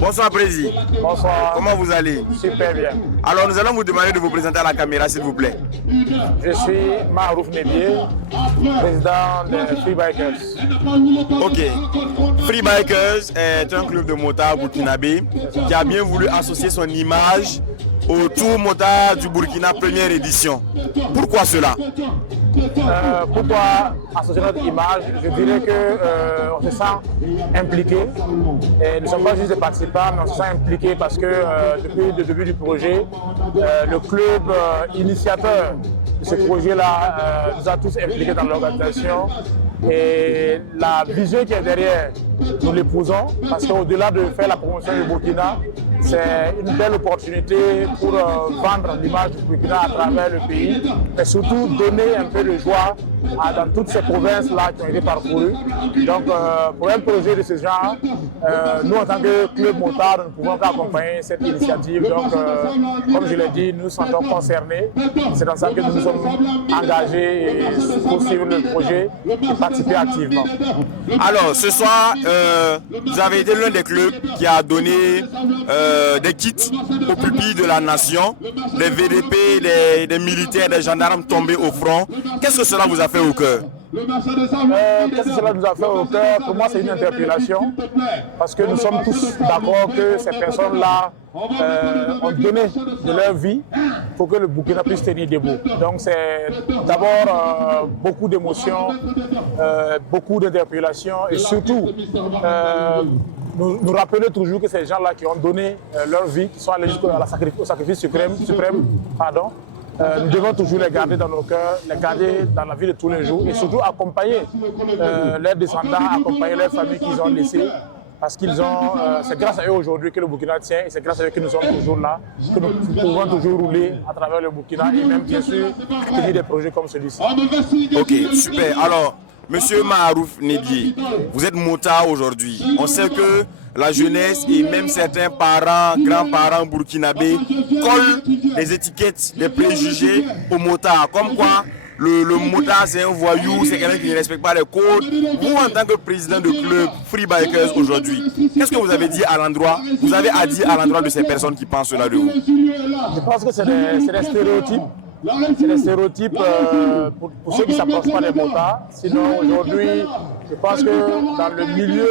Bonsoir Président. Bonsoir. Comment vous allez? Super bien. Alors nous allons vous demander de vous présenter à la caméra s'il vous plaît. Je suis Maharouf Nédié, président de Free Bikers. Ok. Free Bikers est un club de motards burkinabé qui a bien voulu associer son image au Tour Motard du Burkina première édition. Pourquoi cela? Pourquoi associer notre image? Je dirais qu'on se sent impliqué. Et nous ne sommes pas juste des participants, mais on se sent impliqué parce que depuis le début du projet, le club initiateur de ce projet-là nous a tous impliqués dans l'organisation. Et la vision qui est derrière, nous l'épousons parce qu'au-delà de faire la promotion du Burkina, c'est une belle opportunité pour vendre l'image du Burkina à travers le pays, mais surtout donner un peu de joie dans toutes ces provinces-là qui ont été parcourues. Donc, pour un projet de ce genre, nous, en tant que club motard, nous ne pouvons qu'accompagner cette initiative. Donc, comme je l'ai dit, nous nous sentons concernés. C'est dans ça que nous nous sommes engagés pour suivre le projet et participer activement. Alors, ce soir, vous avez été l'un des clubs qui a donné des kits aux pupilles de la nation, des VDP, des militaires, des gendarmes tombés au front. Qu'est-ce que cela vous a fait au cœur? Qu'est-ce que cela nous a fait au cœur? Pour moi, c'est une interpellation parce que nous sommes tous d'accord que ces personnes-là ont donné de leur vie pour que le Burkina puisse tenir debout. Donc, c'est d'abord beaucoup d'émotions, beaucoup d'interpellations et surtout nous rappeler toujours que ces gens-là qui ont donné leur vie, qui sont allés jusqu'au sacrifice suprême, nous devons toujours les garder dans nos cœurs, les garder dans la vie de tous les jours et surtout accompagner leurs descendants, accompagner leurs familles qu'ils ont laissées. Parce qu'ils ont, c'est grâce à eux aujourd'hui que le Burkina tient et c'est grâce à eux que nous sommes toujours là, que nous pouvons toujours rouler à travers le Burkina et même bien sûr tenir des projets comme celui-ci. Ok, super. Alors, Monsieur Maharouf Nédié, vous êtes motard aujourd'hui. On sait que la jeunesse et même certains parents, grands-parents burkinabés collent des étiquettes, des préjugés aux motards. Comme quoi, le motard c'est un voyou, c'est quelqu'un qui ne respecte pas les codes. Vous, en tant que président de club Free Bikers aujourd'hui, qu'est-ce que vous avez dit à l'endroit? Vous avez à dire à l'endroit de ces personnes qui pensent cela de vous? Je pense que c'est des stéréotypes. C'est des stéréotypes pour ceux qui ne s'approchent pas des motards. Sinon, aujourd'hui, je pense que dans le milieu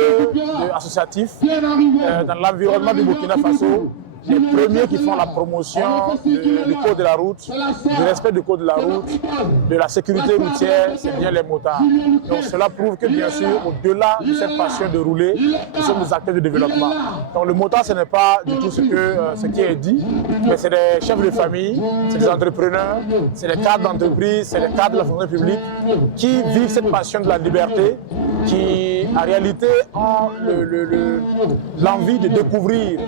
associatif, dans l'environnement du Burkina Faso, les premiers qui font la promotion du code de la route, du respect du code de la route, de la sécurité routière, c'est bien les motards. Donc cela prouve que bien sûr, au-delà de cette passion de rouler, nous sommes des acteurs de développement. Donc le motard, ce n'est pas du tout ce qui est dit, mais c'est des chefs de famille, c'est des entrepreneurs, c'est des cadres d'entreprise, c'est des cadres de la fonction publique qui vivent cette passion de la liberté, qui en réalité ont l'envie de découvrir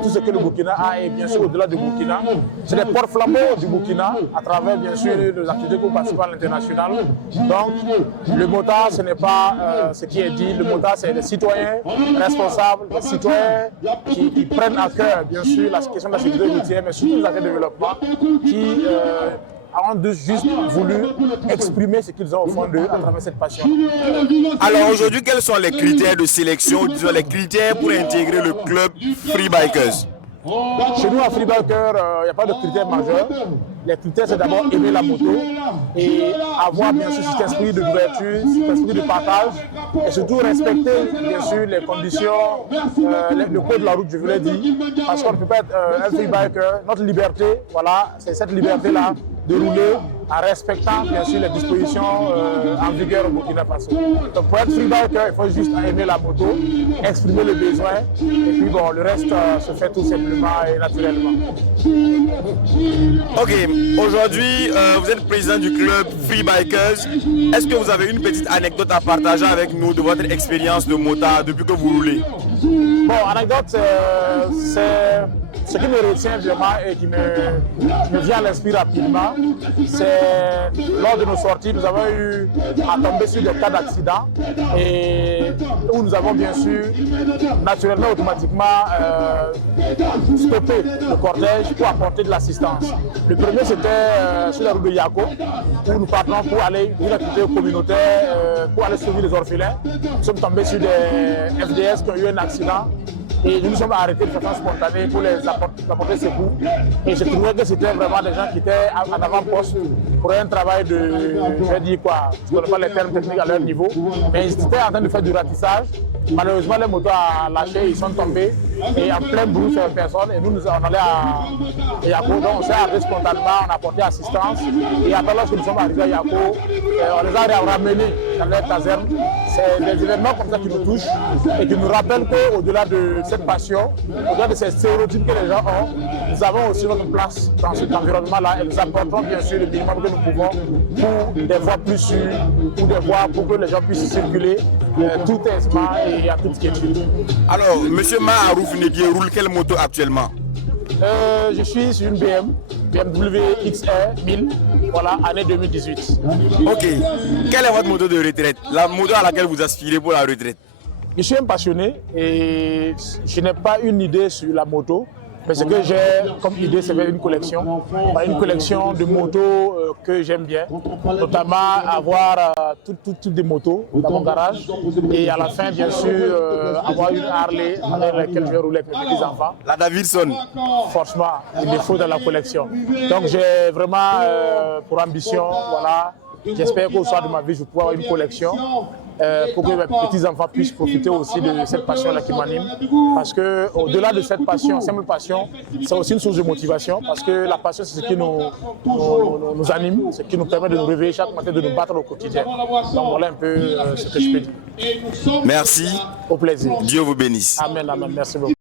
tout ce que le Burkina a et bien sûr au-delà du Burkina. C'est des porte-flambeaux du Burkina à travers bien sûr les activités pour participer à l'international. Donc le motard ce n'est pas ce qui est dit, le motard c'est des citoyens responsables, des citoyens qui prennent à cœur bien sûr la question de la sécurité routière mais surtout les acteurs de développement qui ont juste voulu exprimer ce qu'ils ont au fond d'eux à travers cette passion. Alors aujourd'hui, quels sont les critères de sélection, disons les critères pour intégrer le club Free Bikers? Chez nous à Free Bikers, il n'y a pas de critères majeurs. Les critères, c'est d'abord aimer la moto et avoir bien sûr cet esprit d'ouverture, cet esprit de partage et surtout respecter bien sûr les conditions, le code de la route, je vous l'ai dit, parce qu'on ne peut pas être un Free Biker. Notre liberté, voilà, c'est cette liberté-là de rouler en respectant bien sûr les dispositions en vigueur au Burkina Faso. Donc pour être Free Biker, il faut juste aimer la moto, exprimer le besoin et puis bon, le reste se fait tout simplement et naturellement. Ok, aujourd'hui vous êtes président du club Free Bikers. Est-ce que vous avez une petite anecdote à partager avec nous de votre expérience de motard depuis que vous roulez? Bon, anecdote, ce qui me retient vraiment et qui me vient à l'esprit rapidement, c'est lors de nos sorties, nous avons eu à tomber sur des cas d'accident et où nous avons bien sûr naturellement automatiquement stoppé le cortège pour apporter de l'assistance. Le premier c'était sur la route de Yako où nous partons pour aller une activité communautaire, pour aller sauver les orphelins. Nous sommes tombés sur des FDS qui ont eu un accident. Et nous nous sommes arrêtés de façon spontanée pour les apporter secours. Et je trouvais que c'était vraiment des gens qui étaient en avant-poste pour un travail de, je vais dire quoi, je ne connais pas les termes techniques à leur niveau, mais ils étaient en train de faire du ratissage. Malheureusement, les motos ont lâché, ils sont tombés. Et en plein brousse, personne. Et nous, on allait à Yako. Donc, on s'est arrêté spontanément, on a apporté assistance. Et après, lorsque nous sommes arrivés à Yako, on les a ramenés dans leur caserne. C'est des événements comme ça qui nous touchent et qui nous rappellent qu'au-delà de cette passion, au-delà de ces stéréotypes que les gens ont, nous avons aussi notre place dans cet environnement-là et nous apportons bien sûr le minimum que nous pouvons pour des voies plus sûres, pour des voies pour que les gens puissent circuler tout aisément et à toute quiétude. Alors, M. Maharouf Nedie roule quelle moto actuellement? Je suis sur une BMW XR 1000, voilà, année 2018. Ok. Quelle est votre moto de retraite? La moto à laquelle vous aspirez pour la retraite? Je suis un passionné et je n'ai pas une idée sur la moto. Mais ce que j'ai comme idée, c'est une collection de motos que j'aime bien, notamment avoir tout type de motos dans mon garage et à la fin, bien sûr, avoir une Harley avec laquelle je vais rouler avec mes petits-enfants. La Davidson. Franchement, il me faut dans la collection. Donc j'ai vraiment pour ambition, voilà, j'espère qu'au soir de ma vie, je pourrai avoir une collection. Pour que mes petits-enfants puissent profiter aussi de cette passion-là qui m'anime. Parce qu'au-delà de cette passion, simple passion, c'est aussi une source de motivation. Parce que la passion, c'est ce qui nous anime, ce qui nous permet de nous réveiller chaque matin, de nous battre au quotidien. Donc voilà un peu ce que je peux dire. Merci. Au plaisir. Dieu vous bénisse. Amen, amen. Merci beaucoup.